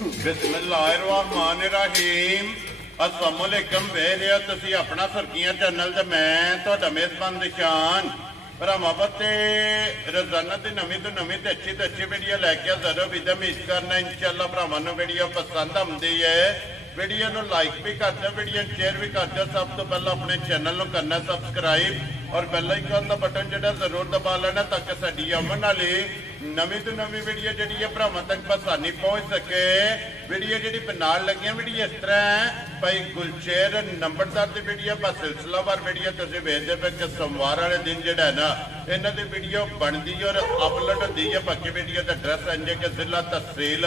बिस्मिल्लाहिर्रहमानिर्रहीम अस्सलामुअलैकुम वेख रहे हो तुसी अपना फरकियां चैनल ते मैं तुहाडा मेज़बान निशान भरावां ते रोजाना की नवीं तो नवीं ते अच्छी वीडियो लैके जरूर विद उम्मीद करना इंशाअल्लाह भरावां नूं वीडियो पसंद आउंदी है। वीडियो नूं लाइक भी कर दो, वीडियो शेयर भी कर दो। सब तो पहले अपने चैनल नूं करना सबसक्राइब और बेल आइकन का बटन जो जरूर दबा लेना ताकि साडी आने वाली नवीं तो नवीं वीडियो जी है भरावां तक आसानी पहुँच सके। वीडियो जी नाल लगियां वीडियो इस तरह है भाई गुलशेर नंबरदार की वीडियो बस सिलसिलावार वीडियो तुम वेखते पे कि सोमवार वाले दिन जो है ना इन्हों की वीडियो बनती और अपलोड होती है। बाकी वीडियो का एड्रैस इंजे कि जिला तहसील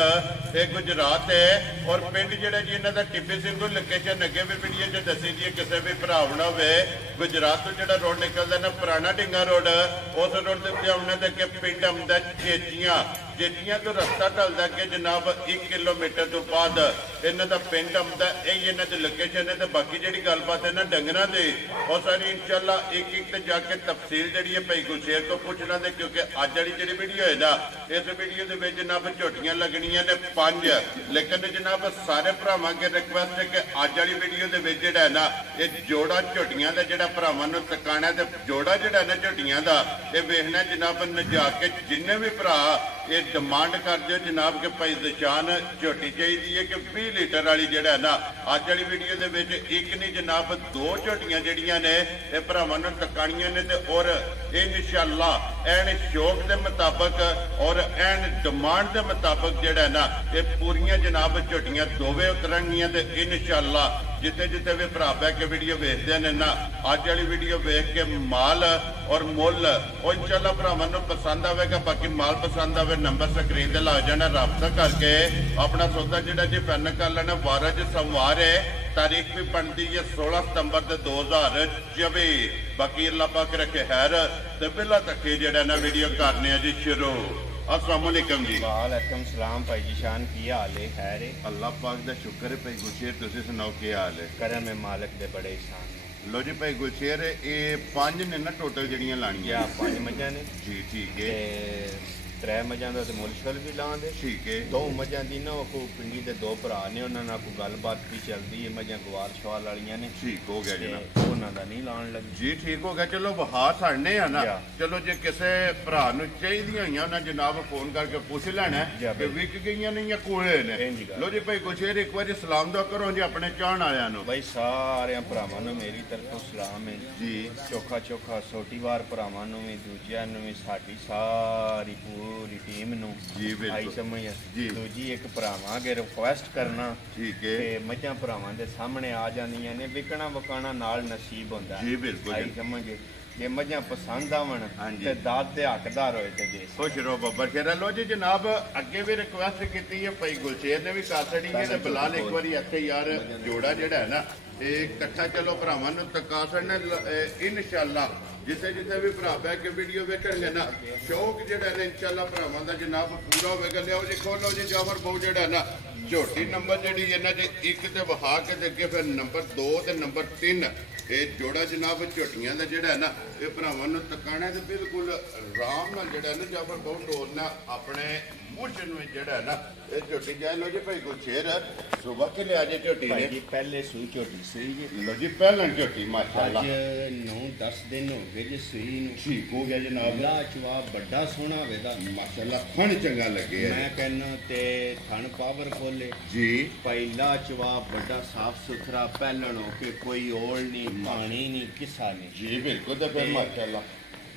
ये गुजरात है और पिंड जोड़ा जी इन्हों का टिप्पी सिंघू लोकेशन अगे भी वीडियो जो दसी दी है। किसी भी भरा ना हो गुजरात तो जो रोड निकलता ना पुराना ढिंगा रोड उस रोड के उत्ते आने के अगे पिंड आउंदा चेचियां चेचियां तो रस्ता ढलता कि जनाब 1 किलोमीटर तो बाद इन्हों का पिंड आउंदा यही इन्हों की लोकेशन है। तो बाकी जी गलबात है ना डंगरां दी और सारी इंशाअल्लाह एक तो जाके तफसील जी है भाई गुलशेर को पूछना दे क्योंकि अज वाली जी वीडियो है ना इस वीडियो के जनाब झोटियां लगनियां ने 5 लेकिन जनाब सारे भरावां अगे रिक्वेस्ट है कि अज वाली वीडियो के है ना ये जोड़ा झोटियां का जो भरावां नूं तकाना है जोड़ा जो ना झोटियां का ये वेखना जनाब नजा के जिन्ने भी भरा ये डिमांड कर दो जनाब के भाई दशान झोटी चाहिए है कि 20 लीटर वाली जड़ा ना अज वाली वीडियो के एक नहीं जनाब 2 झोटियां जड़ियां ने ये भरावां नूं तकानियां ने और इंशाअल्लाह एन शौक के मुताबिक और एन डिमांड के मुताबिक जड़ा ना ये पूरियां जनाब झोटियां दोवे उतरनगियां ते इंशाअल्लाह जिते जिते भी भरा बह के वीडियो वेखते हैं ना अज वाली वीडियो वेख के माल और मुल और इंशाअल्लाह भरावां नूं पसंद आएगा। बाकी माल पसंद आए नंबर स्क्रीन ते लग जाना रब्ता करके अपना सौदा जो जी फाइनल कर लेना। 12 सोमवार है तारीख भी बनती है 16 सितंबर 2024। बाकी अल्लाह पाक रखे खैर तो पहला तक जड़ा ना वीडियो करने जी शुरू। अस्सलाम वालेकुम जी। वालेकुम सलाम भाई जी शान की हाल है खैर है अल्लाह पाक दा शुक्र है भाई गुलशेर तुसीं सुनाओ की हाल है। करम है मालिक दे बड़े एहसान ने। लो जी भाई गुलशेर ये 5 ने ना टोटल जड़ियां लानियां 5 मझां ने जी ठीक है। 3 मझां दा ते मुल शुल भी लां दे ठीक है। 2 मझां दी ना को पिंडी दे 2 भरा ने उन्हां नाल कोई गलबात भी चलदी है। मझां गवार शवाल वालियां ने ठीक हो गया जनाब उन्हां दा नहीं लाण लगी जी ठीक हो गया। चलो बहा साढ़ने है ना चलो जे किसी भरा नूं चाहिदियां होईयां उन्हां जनाब फोन करके पूछ लेना कि विक गईयां नहीं या कोले ने। लो जी भाई गुलशेर एक बार सलाम दुआ करो जी अपने चाहण वालियां नूं। भाई सारे भरावां नूं मेरी तरफों सलाम है जी। चोखा चोखा सोटीवार भरावां नूं भी दूजियां नूं भी साडी सारी पूरी टीम नूं जी आई समझ जी। दूजी एक भरावां अगे रिक्वेस्ट करना ठीक है कि मझां भरावां दे सामने आ जांदियां ने विकणा वकाणा नाल नसीब हुंदा जी बिल्कुल आई समझ जे मझां पसंद आवन ते दाद दे हकदार होए ते दे खुश रहो बब्बर शेरा। लो जी जनाब अगे भी रिक्वेस्ट की है भाई गुलशेर ने भी कर छड़ी है बिलाल एक बार इत्थे यार जोड़ा जिहड़ा है ना इकट्ठा चलो भरावां नूं तका छड़ना इंशाअल्लाह जिथे जिथे भी भरा बह के वीडियो वेखणगे ना शौक जिहड़ा है इंशाअल्लाह भरावां दा जनाब पूरा होवेगा। लियाओ जी खोलो जी जाफर बहु जिहड़ा है ना झोटी नंबर जी इन्हां च 1 ते वहा के अगे फिर नंबर 2 ते नंबर 3 ये जोड़ा जनाब झोटियां का जोड़ा है ना ये भरावां नूं तकाना है बिल्कुल आराम नाल जिहड़ा है ना जाफर बहुत टोरना अपने मोशन में जिहड़ा है ना ये झोटी जाए। लो जी भाई गुलशेर सुबह के लिया जे झोटी ने जी पहले सूई झोटी सूई जी। लो जी पहला झोटी माशाअल्लाह 9-10 दिन हो गए जी सूई नूं ठीक हो गया जनाब। ला चवा बड़ा सोहना वेदा माशाअल्लाह थन चंगा लगे है मैं कहना ते थन पावरफुल है जी। पहला चवा बड़ा साफ सुथरा पहलन हो के कोई ओल नहीं पानी नहीं किसा नहीं जी बिल्कुल तो फिर माशाअल्लाह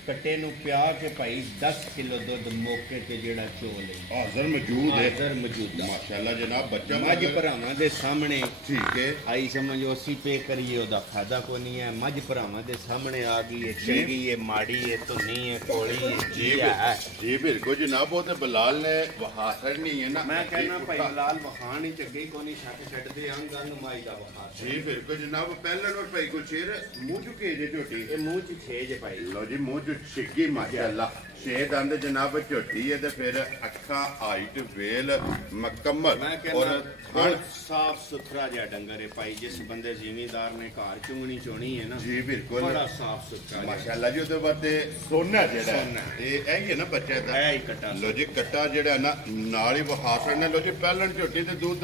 कट्टे नूं प्या के भाई 10 किलो दूध मौके ते जेड़ा चोल है हाज़र मौजूद है हाज़र मौजूद माशाअल्लाह जनाब बच्चा मझ भरावां दे सामने ठीक है आई समझो असी पे करिए ओदा फायदा को नहीं है। मझ भरावां दे सामने आ गई है चंगी है माड़ी है धुनी है कोली है जी है जी बिल्कुल जनाब वो तो बिलाल ने वहा करनी है ना। मैं कहना भाई बिलाल वखान ही चंगे को नहीं छक छड़ दे अंग अंग माई दा वखा जी बिल्कुल जनाब पहले और भाई गुलशेर मुंह चुके जे झोटी ए मुंह च छेज भाई। लो जी मुंह च छिगी माशाअल्लाह छे दंद जनाब झोटी है ते फिर अखा हाइट वेल मुकम्मल मैं कहना बहुत साफ सुथरा जिहा डंगर है भाई। जिस बंदे जिमीदार ने घर चुंगनी चोनी है ना जी बिल्कुल बड़ा साफ सुथरा माशाअल्लाह जी। ਉਹਦੇ ਬਾਅਦ ਸੋਨਾ ਜਿਹੜਾ ਇਹ ਹੀ ਹੈ ਨਾ ਬੱਚੇ ਦਾ ਹੈ ਹੀ ਕੱਟਾ। ਲੋ ਜੀ ਕੱਟਾ ਜਿਹੜਾ ਨਾ ਨਾਲ ਹੀ ਵਹਾ ਸਕਦੇ। ਲੋ ਜੀ ਪਹਿਲਣ ਝੋਟੀ ਤੇ ਦੁੱਧ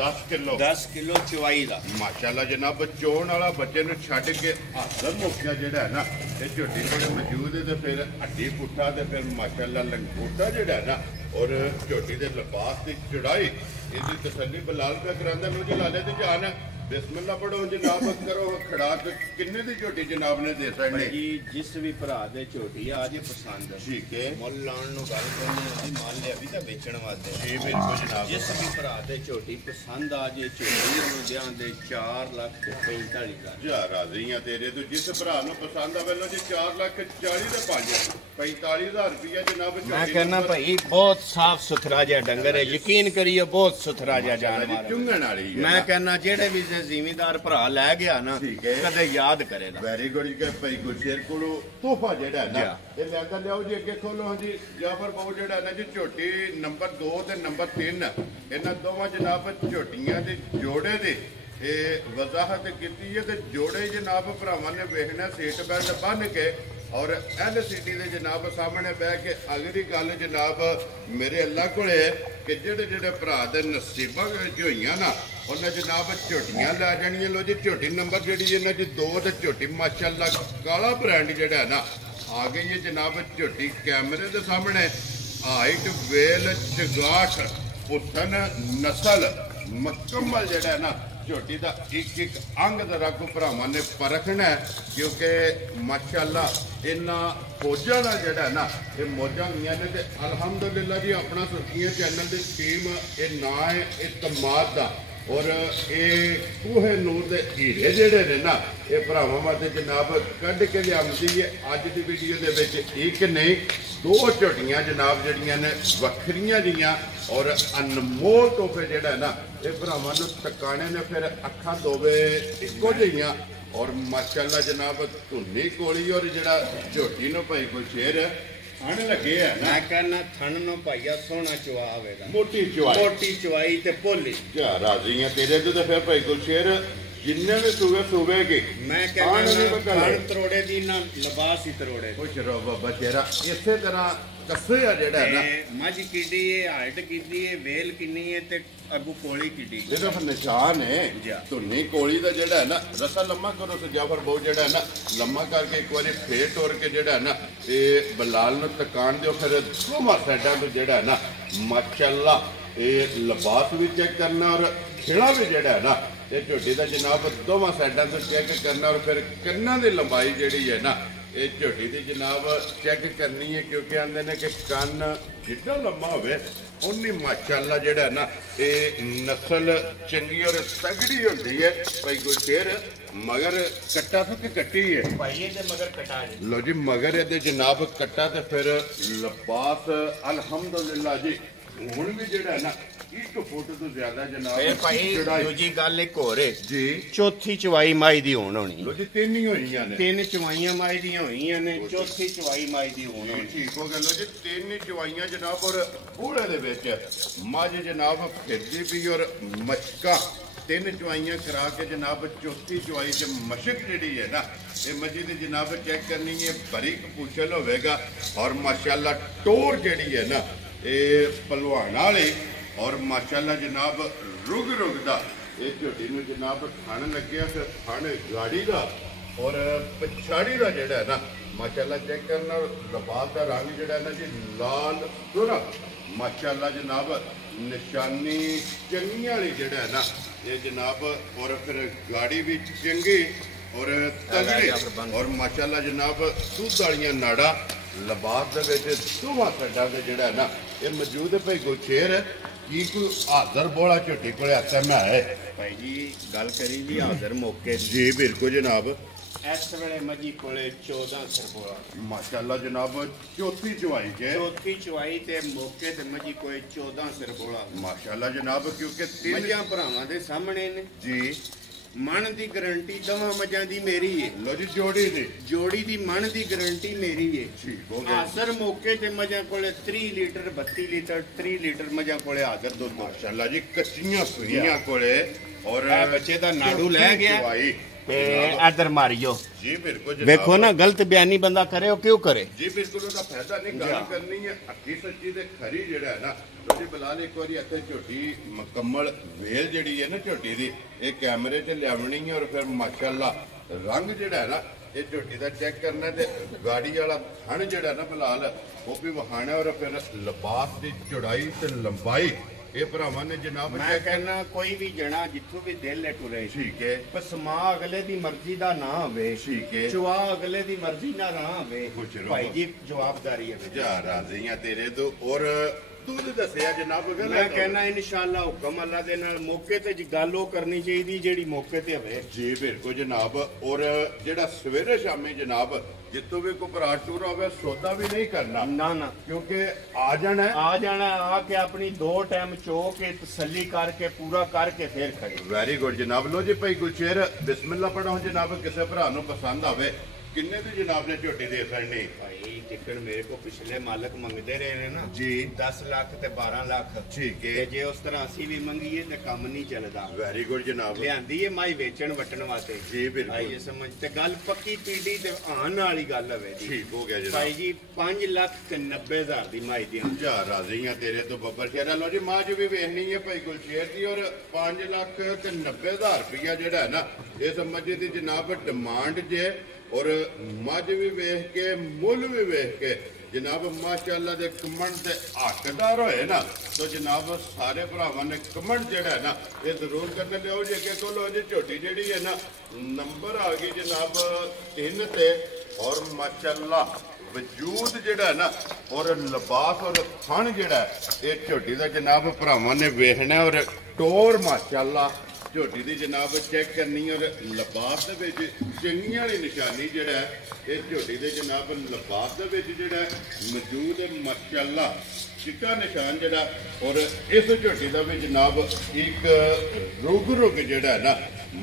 10 ਕਿਲੋ 10 ਕਿਲੋ ਚਵਾਈ ਦਾ ਮਾਸ਼ਾਅੱਲਾ ਜਨਾਬ। ਚੋਣ ਵਾਲਾ ਬੱਚੇ ਨੂੰ ਛੱਡ ਕੇ ਹਾਜ਼ਰ ਮੁੱਕਿਆ ਜਿਹੜਾ ਹੈ ਨਾ ਇਹ ਝੋਟੀ ਕੋਲ ਮੌਜੂਦ ਹੈ ਤੇ ਫਿਰ ਹੱਡੀ ਪੁੱਠਾ ਤੇ ਫਿਰ ਮਾਸ਼ਾਅੱਲਾ ਲੰਗੋਟਾ ਜਿਹੜਾ ਹੈ ਨਾ ਔਰ ਝੋਟੀ ਦੇ ਲਿਬਾਸ ਦੀ ਚੜਾਈ ਇਹਦੀ ਤਸੱਲੀ ਬਲਾਲ ਪਿਆ ਕਰਾਂਦਾ। ਲੋ ਜੀ ਲਾਲੇ ਤੇ ਜਾਨ ਬਿਸਮਿਲ੍ਲਾ ਪੜੋ ਜਨਾਬ ਕਰੋ ਖੜਾ ਕਿੰਨੇ ਦੀ ਝੋਟੀ ਜਨਾਬ ਨੇ ਦੇ ਸਕਦੇ ਜੀ। ਜਿਸ ਵੀ ਭਰਾ ਦੇ ਝੋਟੀ ਆ ਜੇ ਪਸੰਦ ਠੀਕ ਹੈ ਮੁੱਲ ਲਾਉਣ ਨੂੰ ਗੱਲ ਕਰਨੀ ਹੁੰਦੀ ਮਾਲ ਲਿਆ ਵੀ ਤਾਂ ਵੇਚਣ ਵਾਸਤੇ। ਜੀ ਬਿਲਕੁਲ ਜਨਾਬ। ਜਿਸ ਵੀ ਭਰਾ ਦੇ ਝੋਟੀ ਪਸੰਦ ਆ ਜੇ ਝੋਟੀ ਉਹਨੂੰ ਦਿਆਂਦੇ 4,45,000 ਜਾ ਰਾਜ਼ੀਆਂ ਤੇਰੇ ਤੋਂ ਜਿਸ ਭਰਾ ਨੂੰ ਪਸੰਦ ਆਵੇ ਲੋ ਜੀ 4,40,000 ਦੇ 45,000 ਰੁਪਇਆ ਜਨਾਬ। ਮੈਂ ਕਹਿੰਦਾ ਭਾਈ ਬਹੁਤ ਸਾਫ ਸੁਥਰਾ ਜਿਹਾ ਡੰਗਰ ਹੈ। ਯਕੀਨ ਕਰੀਏ ਬਹੁਤ ਸੁਥਰਾ ਜਿਹਾ ਜਾਨਵਰ ਚੁੰਗਣ ਵਾਲੀ ਮੈਂ ਕਹਿੰਦਾ ਜਿਹੜੇ ਵੀ ਜ਼ਿਮੀਦਾਰ ਭਰਾ ਲੈ ਗਿਆ ਨਾ ਕਦੇ ਯਾਦ ਕਰੇਗਾ। ਵੈਰੀ ਗੁੱਡ ਜੀ। ਭਾਈ ਗੁਰਸ਼ੇਰ ਕੋਲੋਂ ਤੋਹਫਾ ਜਿਹੜਾ ਨਾ ਇਹ ਲੈ ਕੇ ਲਿਆਓ ਜੀ। ਅੱਗੇ ਖੋਲੋ ਜੀ ਜਾਫਰ ਬਾਬੂ ਜਿਹੜਾ ਨਾ ਜੀ ਝੋਟੀ ਨੰਬਰ 2 ਤੇ ਨੰਬਰ 3 ਇਹਨਾਂ ਦੋਵਾਂ ਜਨਾਬ ਝੋਟੀਆਂ ਦੇ ਜੋੜੇ ਦੇ ਇਹ ਵਜ਼ਾਹਤ ਕੀਤੀ ਹੈ ਤੇ ਜੋੜੇ ਜਨਾਬ ਭਰਾਵਾਂ ਨੇ ਵੇਖਣਾ ਸੀਟ ਬੈਲਟ ਬੰਨ ਕੇ ਔਰ LCD ਦੇ ਜਨਾਬ ਸਾਹਮਣੇ ਬਹਿ ਕੇ ਅਗਲੀ ਗੱਲ ਜਨਾਬ ਮੇਰੇ ਅੱਲਾ ਕੋਲੇ ਕਿ ਜਿਹੜੇ ਭਰਾ ਦੇ ਨਸੀਬਾਂ ਵਿੱਚ ਹੋਈਆਂ ਨਾ ਉਹਨਾਂ ਜਨਾਬ ਝੋਟੀਆਂ ਲੈ ਜਾਣੀਆਂ। ਲੋ ਜੀ ਝੋਟੀ ਨੰਬਰ ਜਿਹੜੀ ਇਹਨਾਂ ਦੀ 2 ਤੇ ਝੋਟੀ ਮਾਸ਼ਾਅੱਲਾ ਕਾਲਾ ਬ੍ਰਾਂਡ ਜਿਹੜਾ ਨਾ ਆ ਗਈ ਹੈ ਜਨਾਬ ਝੋਟੀ ਕੈਮਰੇ ਦੇ ਸਾਹਮਣੇ। ਹਾਈਟ ਵੇਲ ਚਗਾਠ ਪੁੱਠਨ ਨਸਲ ਮੁਕੰਮਲ ਜਿਹੜਾ ਨਾ ਝੋਟੀ ਦਾ ਇੱਕ ਅੰਗ ਦਾ ਰਾਗੂ ਭਰਾਵਾਂ ਨੇ ਪਰਖਣਾ ਕਿਉਂਕਿ ਮਾਸ਼ਾਅੱਲਾ ਇਹਨਾਂ ਫੌਜਾਂ ਦਾ ਜਿਹੜਾ ਨਾ ਇਹ ਮੌਜਾਂ ਹੋਈਆਂ ਨੇ ਤੇ ਅਲਹਮਦੁਲਿਲਾ ਜੀ ਆਪਣਾ ਸੁਰਖੀਆਂ ਚੈਨਲ ਦੀ ਟੀਮ ਇਹ ਨਾਂ ਹੈ ਇਤਮਾਦ ਦਾ ਔਰ ਇਹ ਕੋਹੇ ਨੂਰ ਦੇ ਹੀਰੇ ਜਿਹੜੇ ਨੇ ਨਾ ਇਹ ਭਰਾਵਾਂ ਵਾਸਤੇ ਜਨਾਬ ਕੱਢ ਕੇ ਲਿਆਉਂਦੀ ਹੈ ਅੱਜ ਦੀ ਵੀਡੀਓ ਦੇ ਵਿੱਚ। ਇੱਕ ਨਹੀਂ 2 ਝੋਟੀਆਂ ਜਨਾਬ ਜਿਹੜੀਆਂ ਨੇ ਵੱਖਰੀਆਂ ਜੀਆਂ ਔਰ ਅਨਮੋਲ ਤੋਹਫੇ ਜਿਹੜਾ ਨਾ ਇਹ ਭਰਾਵਾਂ ਨੂੰ ਟਿਕਾਣੇ ਨੇ ਫਿਰ ਅੱਖਾਂ ਦੋਵੇ ਇੱਕੋ ਜਿਹੀਆਂ ਔਰ ਮਾਸ਼ਾਅੱਲਾ ਜਨਾਬ ਧੁੰਨੀ ਕੋਲੀ ਔਰ ਜਿਹੜਾ ਝੋਟੀ ਨੂੰ ਭਾਈ ਗੁਰਸ਼ੇਰ ਥਣ ਲੱਗੇ ਆ ਨਾ। ਮੈਂ ਕਹਿੰਦਾ ਥਣ ਨੂੰ ਭਾਈਆ ਸੋਹਣਾ ਚਵਾ ਆਵੇਗਾ। ਮੋਟੀ ਚਵਾਈ ਤੇ ਭੋਲੀ ਜਾ ਰਾਜ਼ੀਆਂ ਤੇਰੇ ਤੋਂ ਤੇ ਫਿਰ ਭਾਈ ਗੁਰਸ਼ੇਰ ਜਿੰਨੇ ਵੀ ਸੂਵੇਗੀ ਮੈਂ ਕਹਿੰਦਾ ਥਣ ਤਰੋੜੇ ਦੀ ਨਾ ਲਿਬਾਸ ਹੀ ਤਰੋੜੇ। ਖੁਸ਼ ਰਹੋ ਬਾਬਾ ਤੇਰਾ ਇਸੇ ਤਰ੍ਹਾਂ ਕੱਸੇ ਆ ਜਿਹੜਾ ਨਾ ਮੱਝ ਕਿੱਡੀ ਹੈ ਹਾਈਟ ਕਿੱਡੀ ਹੈ ਵੇਲ ਕਿੰਨੀ ਹੈ ਤੇ ਅੱਗੂ ਕੋਲੀ ਕਿੱਡੀ ਇਹਦਾ ਫਿਰ ਨਿਸ਼ਾਨ ਹੈ ਧੁੰਨੀ ਕੋਲੀ ਦਾ ਜਿਹੜਾ ਹੈ ਨਾ ਰਸਾ ਲੰਮਾ ਕਰੋ ਤੇ ਜਾਫਰ ਬਹੁ ਜਿਹੜਾ ਹੈ ਨਾ ਲੰਮਾ ਕਰਕੇ ਇੱਕ ਵਾਰੀ ਫੇਰ ਤੋੜ ਕੇ ਜਿਹੜਾ ਹੈ ਨਾ ਇਹ ਬਲਾਲ ਨੂੰ ਤਕਾਨ ਦਿਓ ਫਿਰ ਦੋਵਾਂ ਸਾਈਡਾਂ ਤੋਂ ਜਿਹੜਾ ਹੈ ਨਾ ਮਾਸ਼ਾਅੱਲਾ ਇਹ ਲਿਬਾਸ ਵੀ ਚੈੱਕ ਕਰਨਾ ਔਰ ਖੇੜਾ ਵੀ ਜਿਹੜਾ ਹੈ ਨਾ ਇਹ ਝੋਟੀ ਦਾ ਜਨਾਬ ਦੋਵਾਂ ਸਾਈਡਾਂ ਤੋਂ ਚੈੱਕ ਕਰਨਾ ਔਰ ਫਿਰ ਕੰਨਾਂ ਦੀ ਲੰਬਾਈ ਜਿਹੜੀ ਹੈ ਨਾ ਇਹ ਝੋਟੀ ਦੀ ਜਨਾਬ ਚੈੱਕ ਕਰਨੀ ਹੈ ਕਿਉਂਕਿ ਆਂਦੇ ਨੇ ਕਿ ਕੰਨ ਜਿੱਡਾ ਲੰਮਾ ਹੋਵੇ ਉਨੀ ਮਾਸ਼ਾਅੱਲਾ ਜਿਹੜਾ ਨਾ ਇਹ ਨਸਲ ਚੰਗੀ ਔਰ ਤਗੜੀ ਹੁੰਦੀ ਹੈ। ਭਾਈ ਗੁਰਸ਼ੇਰ ਮਗਰ ਕੱਟਾ ਤੋਂ ਕਿ ਕੱਟੀ ਹੈ ਭਾਈ ਇਹਦੇ ਮਗਰ ਕਟਾ ਜੀ। ਲੋ ਜੀ ਮਗਰ ਇਹਦੇ ਜਨਾਬ ਕੱਟਾ ਤੇ ਫਿਰ ਲਿਬਾਸ ਅਲਹਮਦੁਲਿਲਾ ਜੀ ਹੁਣ ਵੀ ਜਿਹੜਾ ਨਾ 1 ਫੁੱਟ ਤੋਂ ਜ਼ਿਆਦਾ ਜਨਾਬ ਇਹ ਭਾਈ ਦੂਜੀ ਗੱਲ ਇੱਕ ਹੋਰ ਹੈ ਜੀ ਚੌਥੀ ਚਵਾਈ ਮਾਈ ਦੀ ਹੋਣੀ। ਲੋ ਜੀ 3 ਹੀ ਹੋਈਆਂ ਨੇ 3 ਚਵਾਈਆਂ ਮਾਈ ਦੀਆਂ ਹੋਈਆਂ ਨੇ ਚੌਥੀ ਚਵਾਈ ਮਾਈ ਦੀ ਹੋਣੀ। ਠੀਕ ਹੋ ਗਿਆ ਲੋ ਜੀ 3 ਚਵਾਈਆਂ ਜਨਾਬ ਔਰ ਬੂੜੇ ਦੇ ਵਿੱਚ ਮੱਝ ਜਨਾਬ ਫਿਰਦੀ ਵੀ ਔਰ ਮਚਕਾ 3 ਚਵਾਈਆਂ ਕਰਾ ਕੇ ਜਨਾਬ ਚੌਥੀ ਚਵਾਈ ਤੇ ਮਸ਼ਕ ਜਿਹੜੀ ਹੈ ਨਾ ਇਹ ਮੱਝੀ ਦੀ ਜਨਾਬ ਚੈੱਕ ਕਰਨੀ ਹੈ ਬਰੀਕ ਪੁੱਛਲ ਹੋਵੇਗਾ ਔਰ ਮਾਸ਼ਾਅੱਲਾ ਟੋਰ ਜਿਹੜੀ ਹੈ ਨਾ ਇਹ ਪਹਿਲਵਾਨ ਵਾਲੀ ਔਰ ਮਾਸ਼ਾਅੱਲਾ ਜਨਾਬ ਰੁਗ ਦਾ ਇਹ ਝੋਟੀ ਨੂੰ ਜਨਾਬ ਥਣ ਲੱਗਿਆ ਫਿਰ ਥਣ ਗਾੜੀ ਦਾ ਔਰ ਪਛਾੜੀ ਦਾ ਜਿਹੜਾ ਹੈ ਨਾ ਮਾਸ਼ਾਅੱਲਾ ਚੈੱਕ ਕਰਨਾ ਲਿਬਾਸ ਦਾ ਰੰਗ ਜਿਹੜਾ ਨਾ ਜੀ ਲਾਲ ਸੁਰਾ ਮਾਸ਼ਾਅੱਲਾ ਜਨਾਬ ਨਿਸ਼ਾਨੀ ਚੰਗੀ ਵਾਲੀ ਜਿਹੜਾ ਹੈ ਨਾ ਇਹ ਜਨਾਬ ਔਰ ਫਿਰ ਗਾੜੀ ਵੀ ਚੰਗੀ ਔਰ ਤਗੜੀ ਔਰ ਮਾਸ਼ਾਅੱਲਾ ਜਨਾਬ ਦੁੱਧ ਵਾਲੀਆਂ ਨਾੜਾ ਲਿਬਾਸ ਦੇ ਵਿੱਚ ਦੋਵਾਂ ਸਾਈਡਾਂ ਤੇ ਜਿਹੜਾ ਨਾ ਇਹ ਮੌਜੂਦ ਹੈ। ਭਾਈ ਗੁਰਸ਼ੇਰ ਕੀ ਕੋਈ ਹਾਜ਼ਰ ਬੋਲਾ ਝੋਟੀ ਕੋਲੇ ਆਤਾ ਮੈਂ ਹੈ ਭਾਈ ਜੀ ਗੱਲ ਕਰੀ ਜੀ ਹਾਜ਼ਰ ਮੌਕੇ ਜੀ ਬਿਲਕੁਲ ਜਨਾਬ ਇਸ ਵੇਲੇ ਮੱਝੀ ਕੋਲੇ 14 ਸਰਬੋਲਾ ਮਾਸ਼ਾਅੱਲਾ ਜਨਾਬ ਚੌਥੀ ਚਵਾਈ ਕੇ ਚੌਥੀ ਚਵਾਈ ਤੇ ਮੌਕੇ ਤੇ ਮੱਝੀ ਕੋਲੇ 14 ਸਰਬੋਲਾ ਮਾਸ਼ਾਅੱਲਾ ਜਨਾਬ ਕਿਉਂਕਿ 3 ਮੱਝਾਂ ਭਰਾਵਾਂ ਦੇ ਸਾਹਮਣੇ ਨੇ ਜੀ ਮਣ ਦੀ ਗਾਰੰਟੀ ਦਵਾਂ ਮੱਝਾਂ ਦੀ ਮੇਰੀ ਏ। ਲੋ ਜੀ ਜੋੜੀ ਦੀ ਮਣ ਦੀ ਗਾਰੰਟੀ ਮੇਰੀ ਏ। ਠੀਕ ਹੋ ਗਿਆ। ਹਾਜ਼ਰ ਮੌਕੇ ਤੇ ਮੱਝਾਂ ਕੋਲੇ 30 ਲੀਟਰ 32 ਲੀਟਰ 30 ਲੀਟਰ ਮੱਝਾਂ ਕੋਲੇ ਹਾਜ਼ਰ ਦੁੱਧ। ਮਾਸ਼ਾਅੱਲਾ ਜੀ ਕੱਚੀਆਂ ਸੂਈਆਂ ਕੋਲੇ ਔਰ ਇਹ ਬੱਚੇ ਦਾ ਨਾੜੂ ਲੈ ਗਿਆ ਤੇ ਇਧਰ ਮਾਰਿਓ ਜੀ ਬਿਲਕੁਲ ਜਨਾਬ। ਵੇਖੋ ਨਾ ਗਲਤ ਬਿਆਨੀ ਬੰਦਾ ਕਰੇ ਉਹ ਕਿਉਂ ਕਰੇ ਜੀ ਬਿਲਕੁਲ ਉਹਦਾ ਫਾਇਦਾ ਨਹੀਂ ਗੱਲ ਕਰਨੀ ਹੈ ਅੱਖੀ ਸੱਚੀ ਤੇ ਖਰੀ ਜਿਹੜਾ ਹੈ ਨਾ ਤੁਸੀਂ ਬਲਾਲ ਇੱਕ ਵਾਰੀ ਇੱਥੇ ਝੋਟੀ ਮੁਕੰਮਲ ਵੇਲ ਜਿਹੜੀ ਹੈ ਨਾ ਝੋਟੀ ਦੀ ਇਹ ਕੈਮਰੇ 'ਚ ਲਿਆਵਣੀ ਹੈ ਔਰ ਫਿਰ ਮਾਸ਼ਾਅੱਲਾ ਰੰਗ ਜਿਹੜਾ ਹੈ ਨਾ ਇਹ ਝੋਟੀ ਦਾ ਚੈੱਕ ਕਰਨਾ ਤੇ ਗਾੜੀ ਵਾਲਾ ਥਣ ਜਿਹੜਾ ਨਾ ਬਲਾਲ ਉਹ ਵੀ ਵਹਾਣਾ ਔਰ ਫਿਰ ਲਿਬਾਸ ਦੀ ਚੌੜਾਈ ਤੇ ਲੰਬਾਈ ਇਹ ਭਰਾਵਾਂ ਨੇ ਜਨਾਬ ਮੈਂ ਕਹਿੰਦਾ ਕੋਈ ਵੀ ਜਣਾ ਜਿੱਥੋਂ ਵੀ ਦਿਲ ਹੈ ਟੁਰੇ ਠੀਕ ਹੈ ਪਸਮਾ ਅਗਲੇ ਦੀ ਮਰਜ਼ੀ ਦਾ ਨਾ ਹੋਵੇ ਠੀਕ ਹੈ ਚੁਆ ਅਗਲੇ ਦੀ ਮਰਜ਼ੀ ਨਾ ਹੋਵੇ ਭਾਈ ਜੀ ਜਵਾਬਦਾਰੀ ਹੈ ਜਾ ਰਾਜ਼ੀਆਂ ਤੇਰੇ ਤੋਂ ਔਰ ਦੁੱਧ ਦੱਸਿਆ ਜਨਾਬ ਮੈਂ ਕਹਿੰਦਾ ਇਨਸ਼ਾਅੱਲਾ ਹੁਕਮ ਅੱਲਾ ਦੇ ਨਾਲ ਮੌਕੇ ਤੇ ਗੱਲ ਉਹ ਕਰਨੀ ਚਾਹੀਦੀ ਜਿਹੜੀ ਮੌਕੇ ਤੇ ਹੋਵੇ ਜੀ ਬਿਲਕੁਲ ਜਨਾਬ ਔਰ ਜਿਹੜਾ ਸਵੇਰੇ ਸ਼ਾਮੀ ਜਨਾਬ ਜਿੱਤੋਂ ਵੀ ਕੋਈ ਭਰਾ ਟੂਰ ਹੋਵੇ ਸੌਦਾ ਵੀ ਨਹੀਂ ਕਰਨਾ ਨਾ ਕਿਉਂਕਿ ਆ ਜਾਣਾ ਆ ਕੇ ਆਪਣੀ 2 ਟਾਈਮ ਚੋ ਕੇ ਤਸੱਲੀ ਕਰਕੇ ਪੂਰਾ ਕਰਕੇ ਫੇਰ ਖੜੇ। ਵੈਰੀ ਗੁੱਡ ਜਨਾਬ। ਲੋ ਜੀ ਭਾਈ ਗੁਲਸ਼ੇਰ ਬਿਸਮਿਲ੍ਲਾ ਪੜਾਓ ਜਨਾਬ ਕਿਸੇ ਭਰਾ ਨੂੰ ਪਸੰਦ ਆਵੇ ਕਿੰਨੇ ਦੀ ਜਨਾਬ ਨੇ ਝੋਟੀ ਦੇ ਸਕਣੀ ਭਾਈ ਟਿਕਟ ਮੇਰੇ ਕੋ ਪਿਛਲੇ ਮਾਲਕ ਮੰਗਦੇ ਰਹੇ ਨੇ ਨਾ ਜੀ 10 ਲੱਖ ਤੇ 12 ਲੱਖ ਠੀਕ ਹੈ ਤੇ ਜੇ ਉਸ ਤਰ੍ਹਾਂ ਅਸੀਂ ਵੀ ਮੰਗੀਏ ਤੇ ਕੰਮ ਨਹੀਂ ਚੱਲਦਾ। ਵੈਰੀ ਗੁੱਡ ਜਨਾਬ। ਲਿਆਂਦੀ ਏ ਮਾਈ ਵੇਚਣ ਵਟਣ ਵਾਸਤੇ ਜੀ ਬਿਲਕੁਲ ਭਾਈ ਇਹ ਸਮਝ ਤੇ ਗੱਲ ਪੱਕੀ ਪੀੜੀ ਤੇ ਆਉਣ ਵਾਲੀ ਗੱਲ ਹੋਵੇ ਜੀ। ਠੀਕ ਹੋ ਗਿਆ ਜਨਾਬ। ਭਾਈ ਜੀ 5 ਲੱਖ ਤੇ 90 ਹਜ਼ਾਰ ਦੀ ਮਾਈ ਦੀ ਜਾ ਰਾਜ਼ੀਆਂ ਤੇਰੇ ਤੋਂ ਬੱਬਰ ਸ਼ੇਰਾ। ਲੋ ਜੀ ਮਾਂ ਜੀ ਵੀ ਵੇਖਣੀ ਹੈ ਭਾਈ ਗੁਲਸ਼ੇਰ ਦੀ ਔਰ 5 ਲੱਖ ਤੇ 90 ਹਜ਼ਾਰ ਰੁਪਇਆ ਜਿਹੜਾ ਹੈ ਨਾ ਇਹ ਸਮਝ ਦੀ ਜਨਾਬ ਡਿਮਾਂਡ ਜੇ ਔਰ ਮੱਝ ਵੀ ਵੇਖ ਕੇ ਮੁੱਲ ਵੀ ਵੇਖ ਕੇ ਜਨਾਬ ਮਾਸ਼ਾਅੱਲਾ ਦੇ ਕਮੈਂਟ ਤੇ ਹੱਕਦਾਰ ਹੋਏ ਨਾ ਤਾਂ ਜਨਾਬ ਸਾਰੇ ਭਰਾਵਾਂ ਨੇ ਕਮੈਂਟ ਜਿਹੜਾ ਹੈ ਨਾ ਇਹ ਜ਼ਰੂਰ ਕਰਨੇ ਲਿਓ ਜੇ ਕਿ ਕੋਲ ਜੇ ਝੋਟੀ ਜਿਹੜੀ ਹੈ ਨਾ ਨੰਬਰ ਆ ਗਈ ਜਨਾਬ 3 ਤੇ ਔਰ ਮਾਸ਼ਾਅੱਲਾ ਵਜੂਦ ਜਿਹੜਾ ਹੈ ਨਾ ਔਰ ਲਿਬਾਸ ਔਰ ਥਣ ਜਿਹੜਾ ਇਹ ਝੋਟੀ ਦਾ ਜਨਾਬ ਭਰਾਵਾਂ ਨੇ ਵੇਖਣਾ ਔਰ ਟੋਰ ਮਾਸ਼ਾਅੱਲਾ ਝੋਟੀ ਦੀ ਜਨਾਬ ਚੈੱਕ ਕਰਨੀ ਔਰ ਲਿਬਾਸ ਦੇ ਵਿੱਚ ਚੰਗੀਆਂ ਵਾਲੀ ਨਿਸ਼ਾਨੀ ਜਿਹੜਾ ਇਹ ਝੋਟੀ ਦੇ ਜਨਾਬ ਲਿਬਾਸ ਦੇ ਵਿੱਚ ਜਿਹੜਾ ਮੌਜੂਦ ਹੈ ਮਾਸ਼ਾਅੱਲਾ ਚਿੱਟਾ ਨਿਸ਼ਾਨ ਜਿਹੜਾ ਔਰ ਇਸ ਝੋਟੀ ਦਾ ਵੀ ਜਨਾਬ ਇੱਕ ਰੁਗ ਜਿਹੜਾ ਨਾ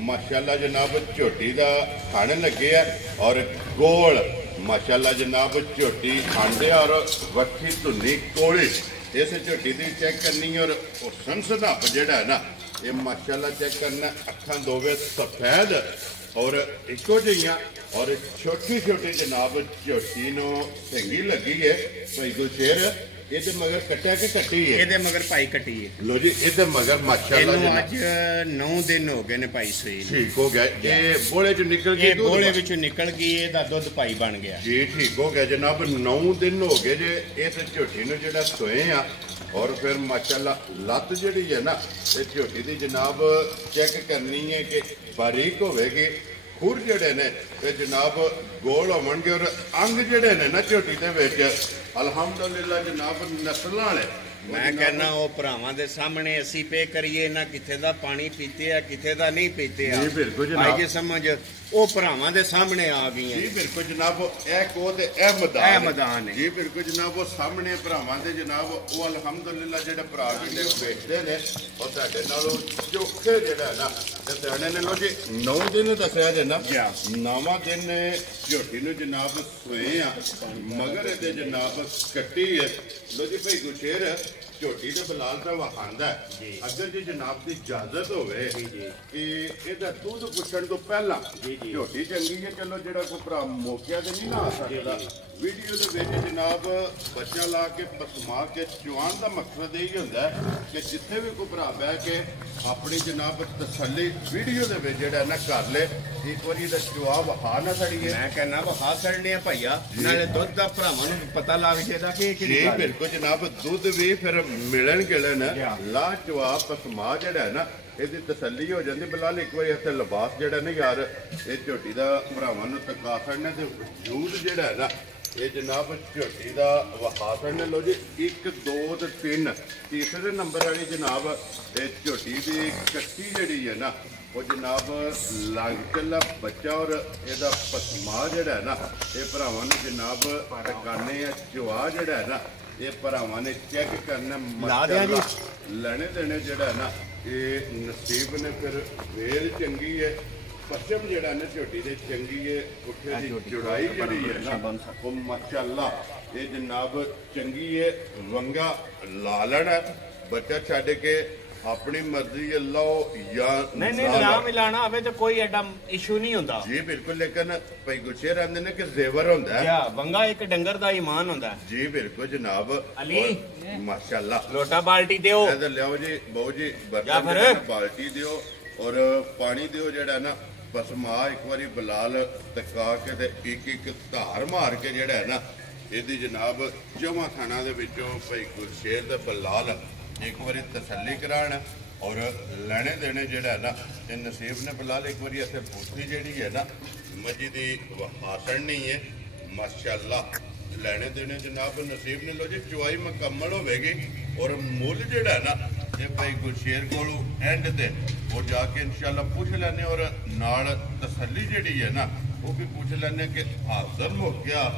ਮਾਸ਼ਾਅੱਲਾ ਜਨਾਬ ਝੋਟੀ ਦਾ ਖਾਣ ਲੱਗੇ ਆ ਔਰ ਗੋਲ ਮਾਸ਼ਾਅੱਲਾ ਜਨਾਬ ਝੋਟੀ ਆਂਡੇ ਔਰ ਵੱਖੀ ਧੁੰਨੀ ਕੋਲੀ ਇਸ ਝੋਟੀ ਦੀ ਚੈੱਕ ਕਰਨੀ ਔਰ ਉਹ ਸੰਸਨਾਪ ਜਿਹੜਾ ਨਾ ਇਹ ਮਾਸ਼ਾਅੱਲਾ ਚੈੱਕ ਕਰਨਾ ਅੱਖਾਂ ਦੋਵੇਂ ਸਫੈਦ ਔਰ ਇੱਕੋ ਜਿਹੀਆਂ ਔਰ ਛੋਟੀ ਜਨਾਬ ਝੋਟੀ ਨੂੰ ਚੰਗੀ ਲੱਗੀ ਹੈ ਭਾਈ ਗੁਲਸ਼ੇਰ ਇਹਦੇ ਮਗਰ ਕੱਟਿਆ ਕਿ ਕੱਟੀ ਹੈ ਇਹਦੇ ਮਗਰ ਭਾਈ ਕੱਟੀ ਹੈ। ਲੋ ਜੀ ਇਹਦੇ ਮਗਰ ਮਾਸ਼ਾਅੱਲਾ ਇਹਨੂੰ ਅੱਜ 9 ਦਿਨ ਹੋ ਗਏ ਨੇ ਭਾਈ ਸੂਈ ਠੀਕ ਹੋ ਗਿਆ ਇਹ ਬੋਲੇ ਚੋਂ ਨਿਕਲ ਗਈ ਬੋਲੇ ਵਿੱਚੋਂ ਨਿਕਲ ਗਈ ਇਹਦਾ ਦੁੱਧ ਭਾਈ ਬਣ ਗਿਆ ਜੀ ਠੀਕ ਹੋ ਗਿਆ ਜਨਾਬ 9 ਦਿਨ ਹੋ ਗਏ ਜੇ ਇਸ ਝੋਟੀ ਨੂੰ ਜਿਹੜਾ ਸੋਏ ਆ ਔਰ ਫਿਰ ਮਾਸ਼ਾਅੱਲਾ ਲੱਤ ਜਿਹੜੀ ਹੈ ਨਾ ਇਹ ਝੋਟੀ ਦੀ ਜਨਾਬ ਚੈੱਕ ਕਰਨੀ ਹੈ ਕਿ ਬਾਰੀਕ ਹੋਵੇਗੀ ਖੁਰ ਜਿਹੜੇ ਨੇ ਇਹ ਜਨਾਬ ਗੋਲ ਹੋਣਗੇ ਔਰ ਅੰਗ ਜਿਹੜੇ ਨੇ ਨਾ ਝੋਟੀ ਦੇ ਵਿੱਚ ਅਲਹਮਦੁਲਿਲਾ ਜਨਾਬ ਨਸਲਾਂ ਵਾਲੇ ਮੈਂ ਕਹਿੰਦਾ ਉਹ ਭਰਾਵਾਂ ਦੇ ਸਾਹਮਣੇ ਅਸੀਂ ਪੇ ਕਰੀਏ ਨਾ ਕਿਥੇ ਦਾ ਪਾਣੀ ਪੀਤੇ ਆ ਕਿਥੇ ਦਾ ਨਹੀਂ ਪੀਤੇ ਆ ਜੀ ਬਿਲਕੁਲ ਜਨਾਬ ਭਾਈ ਜੀ ਸਮਝ ਉਹ ਭਰਾਵਾਂ ਦੇ ਸਾਹਮਣੇ ਆ ਗਈਆਂ ਜੀ ਬਿਲਕੁਲ ਜਨਾਬ ਇਹ ਕੋ ਤੇ ਇਹ ਮੈਦਾਨ ਹੈ ਜੀ ਬਿਲਕੁਲ ਜਨਾਬ ਉਹ ਸਾਹਮਣੇ ਭਰਾਵਾਂ ਦੇ ਜਨਾਬ ਉਹ ਅਲਹਮਦੁਲਿਲਾ ਜਿਹੜਾ ਭਰਾ ਜੀ ਨੇ ਵੇਚਦੇ ਨੇ ਉਹ ਸਾਡੇ ਨਾਲੋਂ ਚੋਖੇ ਜਿਹੜਾ ਨਾ ਤੇ ਸਿਆਣੇ ਨੇ ਲੋ ਜੀ 9 ਦਿਨ ਦੱਸਿਆ ਜੇ ਨਾ 9ਵਾਂ ਦਿਨ ਝੋਟੀ ਨੂੰ ਜਨਾਬ ਸੋਏ ਆ ਮਗਰ ਇਹਦੇ ਜਨਾਬ ਕੱਟੀ ਹੈ ਲੋ ਜੀ ਭਾਈ ਗੁਸ਼ੇਰ ਝੋਟੀ ਦੇ ਬਲਾਲ ਦਾ ਵਹਾਂਦਾ ਅਗਰ ਜੇ ਜਨਾਬ ਦੀ ਇਜਾਜ਼ਤ ਹੋਵੇ ਕਿ ਇਹਦਾ ਦੁੱਧ ਪੁੱਛਣ ਤੋਂ ਪਹਿਲਾਂ ਝੋਟੀ ਚੰਗੀ ਹੈ ਚਲੋ ਜਿਹੜਾ ਕੋਈ ਭਰਾ ਮੌਕਿਆ ਤੇ ਨਹੀਂ ਨਾ ਆ ਸਕਦਾ ਵੀਡੀਓ ਦੇ ਵਿੱਚ ਜਨਾਬ ਬੱਚਾ ਲਾ ਕੇ ਪਸਮਾ ਕੇ ਚੁਆਣ ਦਾ ਮਕਸਦ ਇਹ ਹੀ ਹੁੰਦਾ ਕਿ ਜਿੱਥੇ ਵੀ ਕੋਈ ਭਰਾ ਬਹਿ ਕੇ ਆਪਣੀ ਜਨਾਬ ਤਸੱਲੀ ਵੀਡੀਓ ਦੇ ਵਿੱਚ ਜਿਹੜਾ ਨਾ ਕਰ ਲੈ ਇੱਕ ਵਾਰੀ ਇਹਦਾ ਜਵਾਬ ਹਾ ਨਾ ਸੜੀਏ ਮੈਂ ਕਹਿੰਦਾ ਹਾ ਸੜਨੇ ਆ ਭਈਆ ਨਾਲੇ ਦੁੱਧ ਦਾ ਭਰਾਵਾਂ ਨੂੰ ਪਤਾ ਲੱਗ ਜਾਏਗਾ ਕਿ ਜੀ ਬਿਲਕੁਲ ਜਨਾਬ ਦੁੱਧ ਵੀ ਫਿਰ ਮਿਲਣ ਗਿਲਣ ਲਾ ਜਵਾਬ ਪਸਮਾ ਜਿਹੜਾ ਹੈ ਨਾ ਇਹਦੀ ਤਸੱਲੀ ਹੋ ਜਾਂਦੀ ਬਲਾਲ ਇੱਕ ਵਾਰੀ ਇੱਥੇ ਲਿਬਾਸ ਜਿਹੜਾ ਨਹੀਂ ਯਾਰ ਇਹ ਝੋਟੀ ਦਾ ਭਰਾਵਾਂ ਨੂੰ ਤਕਾ ਛੱਡਣਾ ਤੇ ਵਜੂਦ ਜਿਹੜਾ ਹੈ ਨਾ ਇਹ ਜਨਾਬ ਝੋਟੀ ਦਾ ਵਖਾ ਛੱਡਣੇ ਲੋ ਜੀ 1 2 ਤੇ 3 ਤੀਸਰੇ ਨੰਬਰ ਵਾਲੀ ਜਨਾਬ ਇਹ ਝੋਟੀ ਦੀ ਕੱਟੀ ਜਿਹੜੀ ਹੈ ਨਾ ਉਹ ਜਨਾਬ ਲੱਗ ਚੱਲਾ ਬੱਚਾ ਔਰ ਇਹਦਾ ਪਸਮਾ ਜਿਹੜਾ ਹੈ ਨਾ ਇਹ ਭਰਾਵਾਂ ਨੂੰ ਜਨਾਬ ਟਕਾਨੇ ਆ ਜਵਾ ਜਿਹੜਾ ਹੈ ਨਾ ਇਹ ਭਰਾਵਾਂ ਨੇ ਚੈੱਕ ਕਰਨਾ ਲੈਣੇ ਦੇਣੇ ਜਿਹੜਾ ਨਾ ਇਹ ਨਸੀਬ ਨੇ ਫਿਰ ਵੇਲ ਚੰਗੀ ਹੈ ਪੱਛਮ ਜਿਹੜਾ ਨਾ ਝੋਟੀ ਦੇ ਚੰਗੀ ਹੈ ਉੱਥੇ ਦੀ ਜੁੜਾਈ ਜਿਹੜੀ ਹੈ ਨਾ ਉਹ ਮਾਸ਼ਾਅੱਲਾ ਇਹ ਜਨਾਬ ਚੰਗੀ ਹੈ ਵੰਗਾ ਲਾਲਣ ਹੈ ਬੱਚਾ ਛੱਡ ਕੇ ਆਪਣੀ ਮਰਜ਼ੀ ਅੱਲਾਹ ਜਾਂ ਨਹੀਂ ਨਾ ਮਿਲਾਣਾ ਹੋਵੇ ਤਾਂ ਕੋਈ ਐਡਾ ਇਸ਼ੂ ਨਹੀਂ ਹੁੰਦਾ ਜੀ ਬਿਲਕੁਲ ਲੇਕਿਨ ਭਾਈ ਗੁਰਸ਼ੇਰ ਆਂਦੇ ਨੇ ਕਿ ਜ਼ੇਵਰ ਹੁੰਦਾ ਹੈ ਯਾ ਵੰਗਾ ਇੱਕ ਡੰਗਰ ਦਾ ਈਮਾਨ ਹੁੰਦਾ ਜੀ ਬਿਲਕੁਲ ਜਨਾਬ ਅਲੀ ਮਾਸ਼ਾਅੱਲਾ ਲੋਟਾ ਬਾਲਟੀ ਦਿਓ ਇਧਰ ਲਿਆਓ ਜੀ ਬਹੁ ਜੀ ਬਰਤਨ ਬਾਲਟੀ ਦਿਓ ਔਰ ਪਾਣੀ ਦਿਓ ਜਿਹੜਾ ਨਾ ਬਸ ਮਾਂ ਇੱਕ ਵਾਰੀ ਬਲਾਲ ਤਕਾ ਕੇ ਤੇ ਇੱਕ ਧਾਰ ਮਾਰ ਕੇ ਜਿਹੜਾ ਹੈ ਨਾ ਇਹਦੀ ਜਨਾਬ ਜਮਾ ਖਾਣਾ ਦੇ ਵਿੱਚੋਂ ਭਾਈ ਗੁਰਸ਼ੇਰ ਤੇ ਬਲਾਲ ਇੱਕ ਵਾਰੀ ਤਸੱਲੀ ਕਰਾਣ ਔਰ ਲੈਣੇ ਦੇਣੇ ਜਿਹੜਾ ਨਾ ਇਹ ਨਸੀਬ ਨੇ ਬਲਾਲ ਇੱਕ ਵਾਰੀ ਇੱਥੇ ਬੂਥੀ ਜਿਹੜੀ ਹੈ ਨਾ ਮੱਜੀ ਦੀ ਹਾਸਣ ਨਹੀਂ ਹੈ ਮਾਸ਼ਾਅੱਲਾ ਲੈਣੇ ਦੇਣੇ ਜਨਾਬ ਨਸੀਬ ਨੇ ਲੋ ਜੀ ਚੁਆਈ ਮੁਕੰਮਲ ਹੋਵੇਗੀ ਔਰ ਮੁੱਲ ਜਿਹੜਾ ਨਾ ਇਹ ਭਾਈ ਗੁਰਸ਼ੇਰ ਕੋਲੋਂ ਐਂਡ ਤੇ ਉਹ ਜਾ ਕੇ ਇਨਸ਼ਾਅੱਲਾ ਪੁੱਛ ਲੈਣੇ ਔਰ ਨਾਲ ਤਸੱਲੀ ਜਿਹੜੀ ਹੈ ਨਾ ਉਹ ਵੀ ਪੁੱਛ ਲੈਣੇ ਕਿ ਹਾਜ਼ਰ ਹੋ ਗਿਆ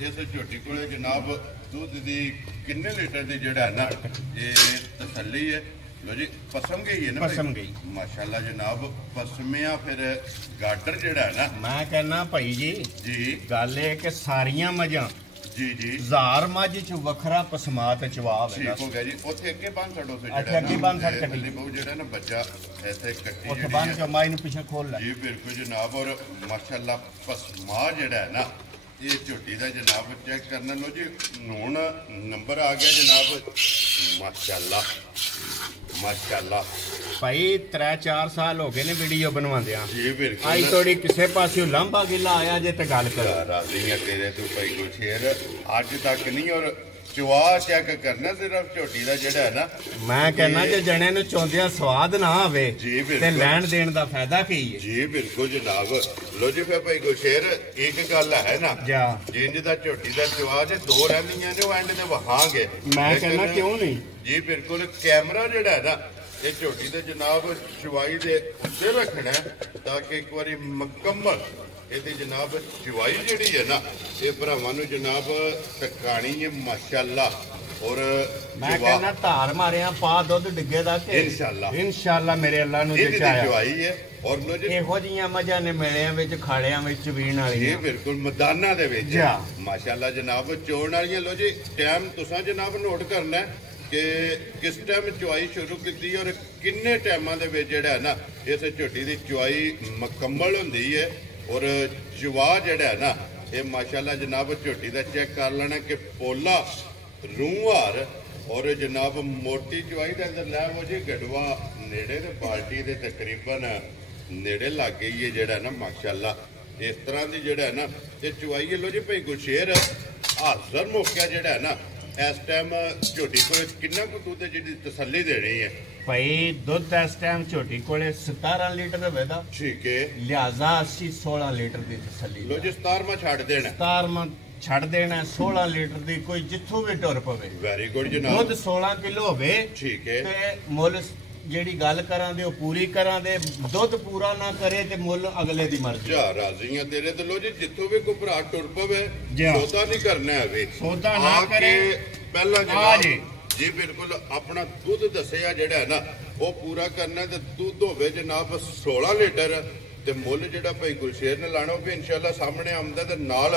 ਇਸ ਝੋਟੀ ਕੋਲੇ ਜਨਾਬ ਦੁੱਧ ਦੀ ਕਿੰਨੇ ਲੀਟਰ ਦੀ ਜਿਹੜਾ ਨਾ ਇਹ ਤਸੱਲੀ ਹੈ ਲੋ ਜੀ ਪਸਮ ਗਈ ਹੈ ਨਾ ਪਸਮ ਗਈ ਮਾਸ਼ਾਅੱਲਾ ਜਨਾਬ ਪਸਮਿਆ ਫਿਰ ਗਾਡਰ ਜਿਹੜਾ ਨਾ ਮੈਂ ਕਹਿੰਦਾ ਭਾਈ ਜੀ ਗੱਲ ਇਹ ਕਿ ਸਾਰੀਆਂ ਮੱਝਾਂ ਜੀ ਹਜ਼ਾਰ ਮੱਝ ਚ ਵੱਖਰਾ ਪਸਮਾਤ ਚਵਾਬ ਹੈ ਠੀਕ ਹੋ ਗਿਆ ਜੀ ਉੱਥੇ ਅੱਗੇ ਬੰਨ ਛੱਡੋ ਸੇ ਜਿਹੜਾ ਅੱਗੇ ਬੰਨ ਛੱਡ ਕੱਢੀ ਬਹੁ ਜਿਹੜਾ ਨਾ ਬੱਚਾ ਐਸੇ ਕੱਟੀ ਉੱਥੇ ਬੰਨ ਕੇ ਮਾਈ ਨੂੰ ਪਿੱਛੇ ਖੋਲ ਲੈ ਜੀ ਬਿਲਕੁਲ ਜਨਾਬ ਔਰ ਮਾਸ਼ਾਅੱਲਾ ਪਸਮਾ ਜਿਹੜਾ ਹੈ ਨਾ ਇਹ ਝੋਟੀ ਦਾ ਜਨਾਬ ਚੈੱਕ ਕਰਨਾ ਲੋ ਜੀ ਹੁਣ ਨੰਬਰ ਆ ਗਿਆ ਜਨਾਬ ਮਾਸ਼ਾਅੱਲਾ ਮਾਸ਼ਾਅੱਲਾ ਭਾਈ 3-4 ਸਾਲ ਹੋ ਗਏ ਨੇ ਵੀਡੀਓ ਬਣਵਾਉਂਦਿਆਂ ਜੀ ਬਿਲਕੁਲ ਆਈ ਥੋੜੀ ਕਿਸੇ ਪਾਸਿਓਂ ਲੰਬਾ ਗਿੱਲਾ ਆਇਆ ਜੇ ਤੇ ਗੱਲ ਕਰੋ ਰਾਜ਼ੀਆਂ ਤੇਰੇ ਤੋਂ ਭਾਈ ਗੁਰਸ਼ੇਰ ਅੱਜ ਤੱਕ ਨਹੀਂ ਔਰ ਚਵਾ ਚੈੱਕ ਕਰਨਾ ਸਿਰਫ ਝੋਟੀ ਦਾ ਜਿਹੜਾ ਹੈ ਨਾ ਮੈਂ ਕਹਿੰਦਾ ਜੇ ਜਣੇ ਨੂੰ ਚੌਂਦਿਆਂ ਸਵਾਦ ਨਾ ਆਵੇ ਤੇ ਲੈਣ ਦੇਣ ਦਾ ਫਾਇਦਾ ਕੀ ਹੈ ਜੀ ਬਿਲਕੁਲ ਜਨਾਬ ਲੋ ਜੀ ਫਿਰ ਭਾਈ ਗੁਰਸ਼ੇਰ ਇੱਕ ਗੱਲ ਹੈ ਨਾ ਜਿੰਜ ਦਾ ਝੋਟੀ ਦਾ ਚਵਾ ਜੇ ਦੋ ਰਹਿੰਦੀਆਂ ਨੇ ਉਹ ਐਂਡ ਤੇ ਵਹਾਂਗੇ ਮੈਂ ਕਹਿੰਦਾ ਕਿਉਂ ਨਹੀਂ ਜੀ ਬਿਲਕੁਲ ਕੈਮਰਾ ਜਿਹੜਾ ਹੈ ਨਾ ਇਹ ਝੋਟੀ ਦੇ ਜਨਾਬ ਚਵਾਈ ਦੇ ਉੱਤੇ ਰੱਖਣਾ ਤਾਂ ਕਿ ਇੱਕ ਵਾਰੀ ਮੁਕੰਮਲ ਇਹਦੀ ਜਨਾਬ ਚਵਾਈ ਜਿਹੜੀ ਹੈ ਨਾ ਇਹ ਭਰਾਵਾਂ ਨੂੰ ਜਨਾਬ ਟਕਾਣੀ ਹੈ ਮਾਸ਼ਾਅੱਲਾ ਔਰ ਮੈਂ ਕਹਿੰਦਾ ਧਾਰ ਮਾਰਿਆ ਪਾ ਦੁੱਧ ਡਿੱਗੇ ਦਾ ਕਿ ਇਨਸ਼ਾਅੱਲਾ ਮੇਰੇ ਅੱਲਾ ਨੂੰ ਜਿਚਾਇਆ ਚਵਾਈ ਹੈ ਔਰ ਲੋ ਜੀ ਇਹੋ ਜੀਆਂ ਮੱਝਾਂ ਨੇ ਮੇਲਿਆਂ ਵਿੱਚ ਖਾੜਿਆਂ ਵਿੱਚ ਵੀਣ ਵਾਲੀਆਂ ਇਹ ਬਿਲਕੁਲ ਮੈਦਾਨਾਂ ਦੇ ਵਿੱਚ ਮਾਸ਼ਾਅੱਲਾ ਜਨਾਬ ਚੋਣ ਵਾਲੀਆਂ ਲੋ ਜੀ ਟਾਈਮ ਤੁਸੀਂ ਜਨਾਬ ਨੋਟ ਕਰਨਾ ਕਿ ਕਿਸ ਟਾਈਮ ਚੁਆਈ ਸ਼ੁਰੂ ਕੀਤੀ ਔਰ ਕਿੰਨੇ ਟਾਈਮਾਂ ਦੇ ਵਿੱਚ ਜਿਹੜਾ ਨਾ ਇਸ ਝੋਟੀ ਦੀ ਚੁਆਈ ਮੁਕੰਮਲ ਹੁੰਦੀ ਹੈ ਔਰ ਜਵਾ ਜਿਹੜਾ ਨਾ ਇਹ ਮਾਸ਼ਾਅੱਲਾ ਜਨਾਬ ਝੋਟੀ ਦਾ ਚੈੱਕ ਕਰ ਲੈਣਾ ਕਿ ਪੋਲਾ ਰੂਹਾਰ ਔਰ ਜਨਾਬ ਮੋਟੀ ਚੁਆਈ ਦੇ ਅੰਦਰ ਲੈ ਉਹ ਜੀ ਗੜਵਾ ਨੇੜੇ ਤੇ ਬਾਲਟੀ ਦੇ ਤਕਰੀਬਨ ਨੇੜੇ ਲੱਗ ਗਈ ਹੈ ਜਿਹੜਾ ਨਾ ਮਾਸ਼ਾਅੱਲਾ ਇਸ ਤਰ੍ਹਾਂ ਦੀ ਜਿਹੜਾ ਨਾ ਇਹ ਚੁਆਈ ਲੋ ਜੀ ਭਾਈ ਗੁਰਸ਼ੇਰ ਹਾਜ਼ਰ ਮੌਕਾ ਜਿਹੜਾ ਨਾ ਇਸ ਟਾਈਮ ਝੋਟੀ ਕੋਲ ਕਿੰਨਾ ਕੁ ਦੁੱਧ ਜਿਹੜੀ ਤਸੱਲੀ ਦੇਣੀ ਹੈ ਭਾਈ ਦੁੱਧ ਇਸ ਟਾਈਮ ਝੋਟੀ ਕੋਲੇ 17 ਲੀਟਰ ਹੋਵੇਗਾ ਠੀਕ ਹੈ ਲਿਆਜ਼ਾ 16 ਲੀਟਰ ਦੀ ਤਸੱਲੀ ਲੋ ਜੀ 17ਵਾਂ ਛੱਡ ਦੇਣਾ 17ਵਾਂ ਛੱਡ ਦੇਣਾ 16 ਲੀਟਰ ਦੀ ਕੋਈ ਜਿੱਥੋਂ ਵੀ ਟੁਰ ਪਵੇ ਵੈਰੀ ਗੁੱਡ ਜਨਾਬ ਦੁੱਧ 16 ਕਿਲੋ ਹੋਵੇ ਠੀਕ ਹੈ ਤੇ ਮੁੱਲ ਜਿਹੜੀ ਗੱਲ ਕਰਾਂ ਦੇ ਉਹ ਪੂਰੀ ਕਰਾਂ ਦੇ ਦੁੱਧ ਪੂਰਾ ਨਾ ਕਰੇ ਤੇ ਮੁੱਲ ਅਗਲੇ ਦੀ ਮਰਜ਼ੀ ਜਾ ਰਾਜ਼ੀਆਂ ਤੇਰੇ ਤੇ ਲੋ ਜੀ ਜਿੱਥੋਂ ਵੀ ਕੋਈ ਭਰਾ ਟੁਰ ਪਵੇ ਸੌਦਾ ਨਹੀਂ ਕਰਨਾ ਹੈ ਸੌਦਾ ਨਾ ਕਰੇ ਪਹਿਲਾਂ ਜਨਾਬ ਜੀ ਬਿਲਕੁਲ ਆਪਣਾ ਦੁੱਧ ਦੱਸਿਆ ਜਿਹੜਾ ਹੈ ਨਾ ਉਹ ਪੂਰਾ ਕਰਨਾ ਤੇ ਦੁੱਧ ਹੋਵੇ ਜਨਾਬ 16 ਲੀਟਰ ਤੇ ਮੁੱਲ ਜਿਹੜਾ ਭਾਈ ਗੁਰਸ਼ੇਰ ਨੇ ਲਾਣਾ ਉਹ ਵੀ ਇਨਸ਼ਾਅੱਲਾ ਸਾਹਮਣੇ ਆਉਂਦਾ ਤੇ ਨਾਲ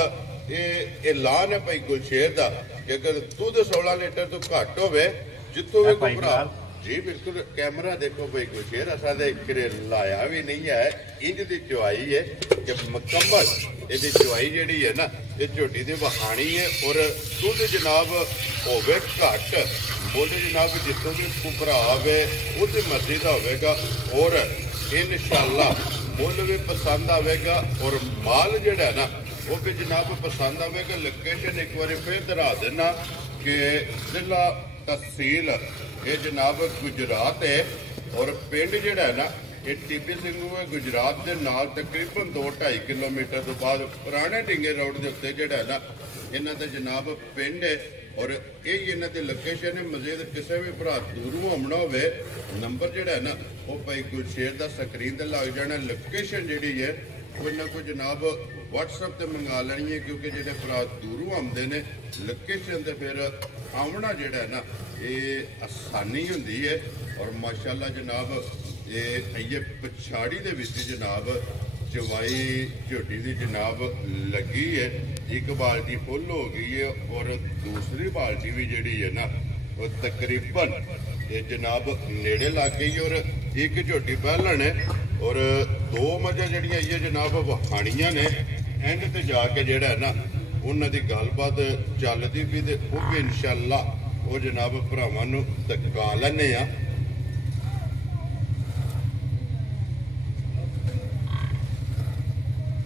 ਇਹ ਐਲਾਨ ਹੈ ਭਾਈ ਗੁਰਸ਼ੇਰ ਦਾ ਕਿ ਅਗਰ ਦੁੱਧ 16 ਲੀਟਰ ਤੋਂ ਘੱਟ ਹੋਵੇ ਜਿੱਥੋਂ ਵੀ ਕੋਈ ਭਰਾ ਜੀ ਬਿਲਕੁਲ ਕੈਮਰਾ ਦੇਖੋ ਭਾਈ ਗੁਰਸ਼ੇਰ ਅਸਾਂ ਦੇ ਕਿਰੇ ਲਾਇਆ ਵੀ ਨਹੀਂ ਹੈ ਇੰਜ ਦੀ ਚੁਆਈ ਹੈ ਕਿ ਮੁਕੰਮਲ ਇਹਦੀ ਚੁਆਈ ਜਿਹੜੀ ਹੈ ਨਾ ਇਹ ਝੋਟੀ ਦੀ ਵਹਾਣੀ ਹੈ ਔਰ ਦੁੱਧ ਜਨਾਬ ਹੋਵੇ ਘੱਟ ਮੁੱਲ ਜਨਾਬ ਜਿੱਥੋਂ ਵੀ ਕੁਪਰਾ ਆਵੇ ਉਹਦੀ ਮਰਜ਼ੀ ਦਾ ਹੋਵੇਗਾ ਔਰ ਇਨਸ਼ਾਅੱਲਾ ਮੁੱਲ ਵੀ ਪਸੰਦ ਆਵੇਗਾ ਔਰ ਮਾਲ ਜਿਹੜਾ ਨਾ ਉਹ ਵੀ ਜਨਾਬ ਪਸੰਦ ਆਵੇਗਾ ਲੋਕੇਸ਼ਨ ਇੱਕ ਵਾਰੀ ਫਿਰ ਦੁਹਰਾ ਦੇਣਾ ਕਿ ਜ਼ਿਲ੍ਹਾ ਤਹਿਸੀਲ ਇਹ ਜਨਾਬ ਗੁਜਰਾਤ ਹੈ ਔਰ ਪਿੰਡ ਜਿਹੜਾ ਹੈ ਨਾ ਇਹ ਟੀਪੀ ਸਿੰਘੂ ਹੈ ਗੁਜਰਾਤ ਦੇ ਨਾਲ ਤਕਰੀਬਨ 2-2.5 ਕਿਲੋਮੀਟਰ ਤੋਂ ਬਾਅਦ ਪੁਰਾਣੇ ਢਿੰਗੇ ਰੋਡ ਦੇ ਉੱਤੇ ਜਿਹੜਾ ਹੈ ਨਾ ਇਹਨਾਂ ਦਾ ਜਨਾਬ ਪਿੰਡ ਹੈ ਔਰ ਇਹ ਇਹਨਾਂ ਦੀ ਲੋਕੇਸ਼ਨ ਹੈ ਮਜ਼ੀਦ ਕਿਸੇ ਵੀ ਭਰਾ ਦੂਰੋਂ ਆਉਣਾ ਹੋਵੇ ਨੰਬਰ ਜਿਹੜਾ ਹੈ ਨਾ ਉਹ ਭਾਈ ਗੁਰਸ਼ੇਰ ਦਾ ਸਕਰੀਨ ਤੇ ਲੱਗ ਜਾਣਾ ਲੋਕੇਸ਼ਨ ਜਿਹੜੀ ਹੈ ਕੋਈ ਨਾ ਕੋਈ ਜਨਾਬ WhatsApp ਤੇ ਮੰਗਾ ਲੈਣੀ ਹੈ, ਕਿਉਂਕਿ ਜਿਹੜੇ ਭਰਾ ਦੂਰੋਂ ਆਉਂਦੇ ਨੇ ਲੋਕੇਸ਼ਨ ਤੇ ਫਿਰ ਆਉਣਾ ਜਿਹੜਾ ਹੈ ਨਾ ਇਹ ਆਸਾਨੀ ਹੁੰਦੀ ਹੈ। ਔਰ ਮਾਸ਼ਾਅੱਲਾ ਜਨਾਬ ਇਹ ਪਛਾੜੀ ਦੇ ਵਿੱਚ ਜਨਾਬ ਚਵਾਈ ਝੋਟੀ ਦੀ ਜਨਾਬ ਲੱਗੀ ਹੈ। ਇੱਕ ਬਾਲਟੀ ਫੁੱਲ ਹੋ ਗਈ ਹੈ ਔਰ ਦੂਸਰੀ ਬਾਲਟੀ ਵੀ ਜਿਹੜੀ ਹੈ ਨਾ ਉਹ ਤਕਰੀਬਨ ਇਹ ਜਨਾਬ ਨੇੜੇ ਲੱਗ ਗਈ। ਔਰ ਇੱਕ ਝੋਟੀ ਪਹਿਲਣ ਹੈ ਔਰ ਦੋ ਮੱਝਾਂ ਜਿਹੜੀਆਂ ਇਹ ਜਨਾਬ ਵਹਾਣੀਆਂ ਨੇ। ਐਂਡ ਤੇ ਜਾ ਕੇ ਜਿਹੜਾ ਹੈ ਨਾ ਉਹਨਾਂ ਦੀ ਗੱਲਬਾਤ ਚੱਲਦੀ ਵੀ ਤੇ ਉਹ ਵੀ ਇਨਸ਼ਾਅੱਲਾ ਉਹ ਜਨਾਬ ਭਰਾਵਾਂ ਨੂੰ ਦਿਖਾ ਲੈਣੇ ਆ।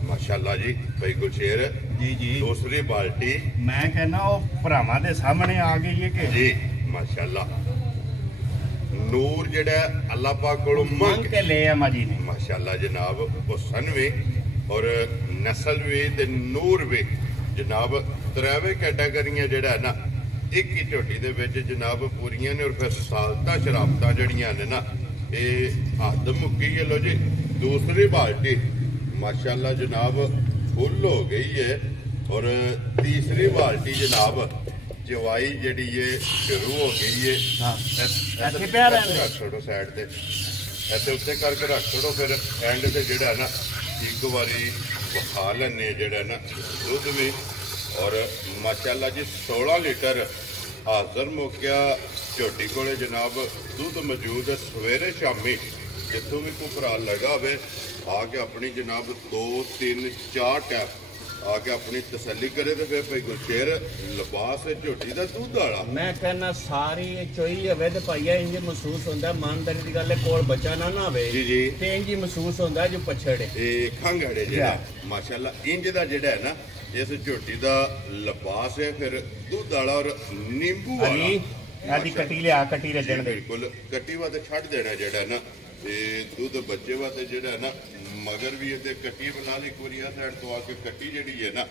ਮਾਸ਼ਾਅੱਲਾ ਜੀ ਭਾਈ ਗੁਲਸ਼ੇਰ ਜੀ ਦੂਸਰੀ ਬਾਲਟੀ ਮੈਂ ਕਹਿੰਦਾ ਉਹ ਭਰਾਵਾਂ ਦੇ ਸਾਹਮਣੇ ਆ ਗਈ ਹੈ ਕਿ ਜੀ ਮਾਸ਼ਾਅੱਲਾ ਨੂਰ ਜਿਹੜਾ ਅੱਲਾਹ ਪਾਕ ਕੋਲੋਂ ਮੰਗ ਕੇ ਲੈ ਆ ਮਾਜੀ ਨੇ। ਮਾਸ਼ਾਅੱਲਾ ਜਨਾਬ ਹੁਸਨ ਵੀ ਔਰ ਨਸਲ ਵੀ ਤੇ ਨੂਰ ਵੀ ਜਨਾਬ ਤਰਾਵੇ ਕੈਟਾਗਰੀਆਂ ਜਿਹੜਾ ਨਾ ਇੱਕ ਹੀ ਝੋਟੀ ਦੇ ਵਿੱਚ ਜਨਾਬ ਪੂਰੀਆਂ ਨੇ। ਔਰ ਫਿਰ ਸਾਲਤਾ ਸ਼ਰਾਬਤਾਂ ਜਿਹੜੀਆਂ ਨੇ ਨਾ ਇਹ ਹੱਦ ਮੁੱਕੀ ਹੈ। ਲੋ ਜੀ ਦੂਸਰੀ ਬਾਲਟੀ माशाल्लाह जनाब फुल हो गई है। और तीसरी बाल्टी जनाब चवाई जी है शुरू हो गई है। रख छोड़ो साइड से ऐसे उत्ते करके रख छोड़ो फिर एंड से जड़ा ना एक बारी विखा लेने जड़ा ना दुध भी। और माशाल्लाह जी 16 लीटर हाजिर मुक्या झोटी को जनाब दुध मौजूद है। सवेरे शामी जितों भी कोई भरा लगा हुए आके अपनी जनाब 2 3 4 टैप आके अपनी तसल्ली करे तो फिर भाई गुलशेर लिबास है झोटी का दूध वाला। मैं कहना सारी चोई हवे ते भाईया इंज महसूस होंदा ईमानदारी दी गल है कोल बच्चा ना होवे जी जी ते इंज महसूस होंदा जो पछड़े खंगड़े जेड़ा माशाल्लाह इंज दा जेड़ा है ना इस झोटी दा लिबास है फिर दूध वाला और नींबू वाला। आदि कटी लिया कटी रजन दे बिल्कुल कटी वाते छड़ देना जेड़ा ना ते दूध बच्चे वास्ते जेड़ा ना मगर भी ये कट्टी बना ली एक बार साइड तो आके कट्टी जी है ना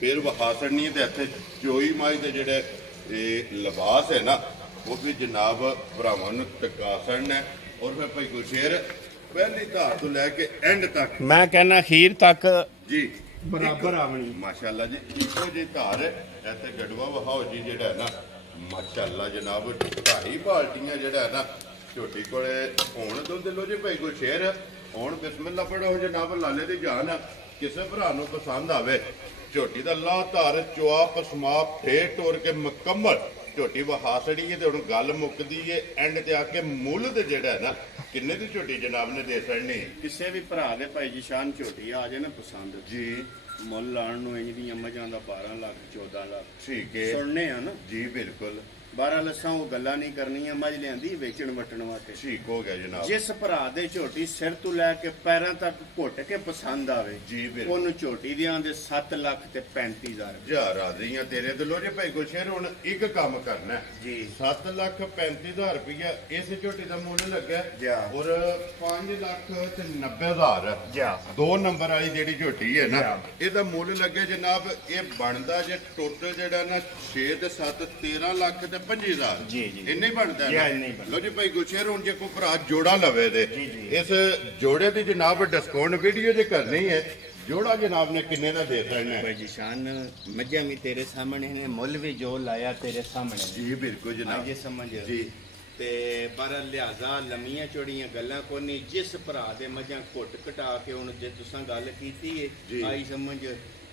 फिर वहा छड़नी है। इतने चोई माई के जेड़े लिबास है ना वो भी जनाब भरावां नूं टका छड़ना है। और फिर भाई गुलशेर पहली धार तो लैके एंड तक मैं कहना खीर तक जी बराबर आवनी माशाल्लाह जी इको जी धार इतने गड़वा वहाओ जी जेड़ा है ना माशाल्लाह जनाब 2.5 बाल्टियां जेड़ा है ना झोटी को हुण दुध लो जी भाई गुलशेर हुण बिस्मिल्लाह पढ़ो जनाब लाले दी जान किसी भरा नूं पसंद आवे झोटी दा ला धार चुआ पसमा फेर टोर के मुकम्मल झोटी वहा छड़ी है ते हुण गल मुकदी है एंड ते आके मुल ते जेड़ा है ना किन्ने दी झोटी जनाब ने दे छड़नी किसी भी भरा दे भाई जी शान झोटी आ जाए ना पसंद जी मुल लाण नूं इंज दी मझां दा 12 लाख 14 लाख ठीक है सुनने आ ना जी बिल्कुल 12 लस्सां वो गल्लां नहीं करनियां मझ लियांदी वेचण वटण वास्ते ठीक हो गया जनाब। जिस भरा दे झोटी सिर तो लैके पैरां तक घुट के पसंद आवे जी ओनू झोटी दियां दे 7 लाख ते 35,000 जा राजियां तेरे दिलों जे भाई गुलशेर हुण एक काम करना है जी 7 लाख 35,000 रुपया इस झोटी दा मुल लगा जा और 5 लाख ते 90,000 जा 2 नंबर वाली जेड़ी झोटी है ना ਇਹਦਾ ਮੁੱਲ ਲੱਗੇ ਜਨਾਬ ਇਹ ਬਣਦਾ ਜੇ ਟੋਟਲ ਜਿਹੜਾ ਨਾ 6 ਤੇ 7 13 ਲੱਖ ਤੇ 25,000 ਜੀ ਜੀ ਇੰਨੇ ਹੀ ਬਣਦਾ ਜੀ ਹੈ ਇੰਨੇ ਹੀ ਬਣਦਾ। ਲੋ ਜੀ ਭਾਈ ਗੁਲਸ਼ੇਰ ਹੁਣ ਜੇ ਕੋਈ ਭਰਾ ਜੋੜਾ ਲਵੇ ਦੇ ਜੀ ਜੀ ਇਸ ਜੋੜੇ ਦੀ ਜਨਾਬ ਡਿਸਕਾਊਂਟ ਵੀਡੀਓ ਜੇ ਕਰਨੀ ਹੈ जोड़ा जनाब ने किन्ने का दे देना भाई जी शान मज्जा भी तेरे सामने है मुल भी जो लाया तेरे सामने जी बिल्कुल जनाब ये समझ जी ते पर लिहाजा लम्मियां चौड़ियां गल्लां कोनी जिस भरा दे मझां घुट घटा के हुण जे तुसां गल कीती है आई समझ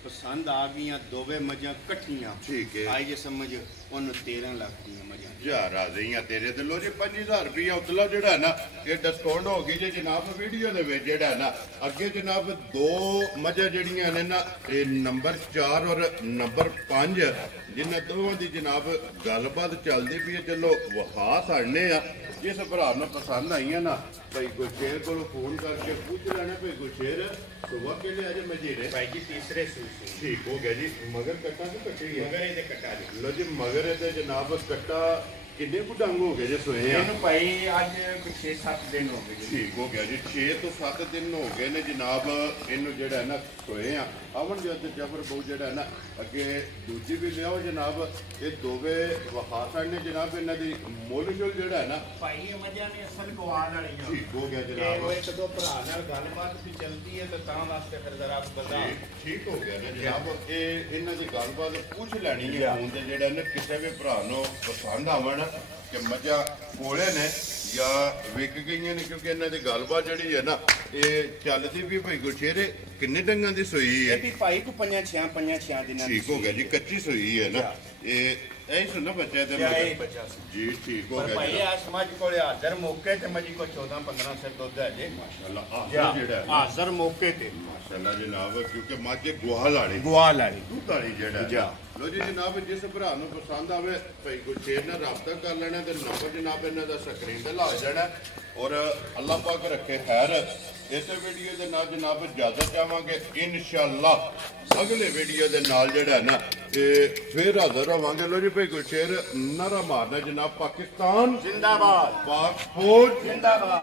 पसंद आ गई दोवे मझां कट्ठियां ठीक है आई जे समझ उन 13 लाख दी मझां जा राजियां तेरे दिलों जी 25,000 रुपया उतला जेड़ा ना ये डिस्काउंट हो गई जे जनाब वीडियो दे विच जेड़ा ना अगे जनाब 2 मझां जेड़ियां ने ना ये नंबर 4 और नंबर 5 जिन्हां दोवां दी जनाब गलबात चलदी पई है चलो वहा साड़ने आ जिस भरा नूं पसंद आईयां ना भाई गुलशेर को फोन करके पूछ लेना भाई गुलशेर सुबह के लिए आज मजीरे भाई जी तीसरे सूट ठीक हो गया जी मगर कट्टा तो कट्टी है मगर ये कट्टा जी लो जी मगर ये जनाब कट्टा ਕਿੰਨੇ ਕੁ ਡੰਗ ਹੋ ਗਏ ਜੇ ਸੋਏ ਆ? ਇਹਨੂੰ ਭਾਈ ਅੱਜ 6-7 ਦਿਨ ਹੋ ਗਏ ਜੀ। ਠੀਕ ਹੋ ਗਿਆ ਜੀ, 6 ਤੋਂ 7 ਦਿਨ ਹੋ ਗਏ ਨੇ ਜਨਾਬ ਇਹਨੂੰ ਜਿਹੜਾ ਹੈ ਨਾ ਸੋਏ ਆ। ਅਮਨ ਜੀ ਤੇ ਜਬਰ ਬਹੁ ਜਿਹੜਾ ਹੈ ਨਾ ਅੱਗੇ ਦੂਜੀ ਵੀ ਲਿਆਓ ਜਨਾਬ, ਇਹ ਦੋਵੇਂ ਵਖਾ ਨੇ ਜਨਾਬ ਇਹਨਾਂ ਦੀ ਮੁੱਲ ਸ਼ੁੱਲ ਜਿਹੜਾ ਹੈ ਨਾ ਭਾਈ ਇਹ ਮੱਝਾਂ ਨੇ ਅਸਲ ਗਵਾਨ ਵਾਲੀਆਂ। ਠੀਕ ਹੋ ਗਿਆ ਇਹ ਜਨਾਬ, ਉਹ ਇੱਕ ਦੋ ਭਰਾ ਨਾਲ ਗੱਲਬਾਤ ਵੀ ਚੱਲਦੀ ਹੈ ਤੇ ਤਾਂ ਵਾਸਤੇ ਫਿਰ ਜ਼ਰਾ ਬੰਦਾ ਠੀਕ ਹੋ ਗਿਆ ਨਾ ਜਨਾਬ। ਇਹ ਇਹਨਾਂ ਦੀ ਗੱਲਬਾਤ ਪੁੱਛ ਲੈਣੀ ਹੈ ਹੁਣ ਤੇ ਜਿਹੜਾ ਨਾ ਕਿਸੇ ਵੀ ਭਰਾ ਨੂੰ ਪਸੰਦ ਆਵਣ ਕਿ ਮੱਝਾਂ ਕੋਲੇ ਨੇ ਜਾਂ ਵਿਕ ਗਈਆਂ ਨੇ, ਕਿਉਂਕਿ ਇਹਨਾਂ ਦੀ ਗੱਲਬਾਤ ਜਿਹੜੀ ਹੈ ਨਾ ਇਹ ਚੱਲਦੀ ਵੀ ਭਾਈ ਗੁਰਸ਼ੇਰੇ ਕਿੰਨੇ ਡੰਗਾਂ ਦੀ ਸੋਈ ਹੈ? ਇਹ ਵੀ ਭਾਈ ਕੋ 5-6 ਦਿਨਾਂ ਠੀਕ ਹੋ ਗਿਆ ਜੀ, ਕੱਚੀ ਸੋਈ ਹੈ ਨਾ ਇਹ ਇਹੀ ਸੁਣਾ ਬੱਚਾ ਤੇ ਜੀ। ਠੀਕ ਹੋ ਗਿਆ ਭਾਈ ਆ ਸਮਾਜ ਕੋਲੇ ਹਾਜ਼ਰ ਮੌਕੇ ਤੇ ਮਜੀ ਕੋ 14-15 ਸਿਰ ਦੁੱਧ ਹੈ ਜੀ ਮਾਸ਼ਾਅੱਲਾ। ਆਹ ਜਿਹੜਾ ਹਾਜ਼ਰ ਮੌਕੇ ਤੇ ਮਾਸ਼ਾਅੱਲਾ ਜਨਾਬ, ਕਿਉਂਕਿ ਮੱਝ ਗਵਾਲ ਵਾਲੀ ਦੁੱਧ ਵਾਲੀ ਜਿਹੜਾ ਲੋ ਜੀ ਜਨਾਬ, ਜਿਸ ਭਰਾ ਨੂੰ ਪਸੰਦ ਆਵੇ ਭਾਈ ਗੁਰਸ਼ੇਰ ਨਾਲ ਰਾਬਤਾ ਕਰ ਲੈਣਾ ਤੇ ਨੰਬਰ ਜਨਾਬ ਇਹਨਾਂ ਦਾ ਸਕਰੀਨ ਤੇ ਲਾ ਜਾਣਾ। ਔਰ ਅੱਲਾਹ ਪਾਕ ਰੱਖੇ ਖੈਰ, ਇਸ ਵੀਡੀਓ ਦੇ ਨਾਲ ਜਨਾਬ ਇਜਾਜ਼ਤ ਚਾਹਾਂਗੇ। ਇਨਸ਼ਾਅੱਲਾ ਅਗਲੇ ਵੀਡੀਓ ਦੇ ਨਾਲ ਜਿਹੜਾ ਨਾ ਇਹ ਫਿਰ ਹਾਜ਼ਰ ਹੋਵਾਂਗੇ। ਲੋ ਜੀ ਭਾਈ ਗੁਰਸ਼ੇਰ ਨਾਰਾ ਮਾਰਨਾ ਜਨਾਬ, ਪਾਕਿਸਤਾਨ ਜ਼ਿੰਦਾਬਾਦ, ਪਾਕ ਫੌਜ ਜ਼ਿੰਦਾਬਾਦ।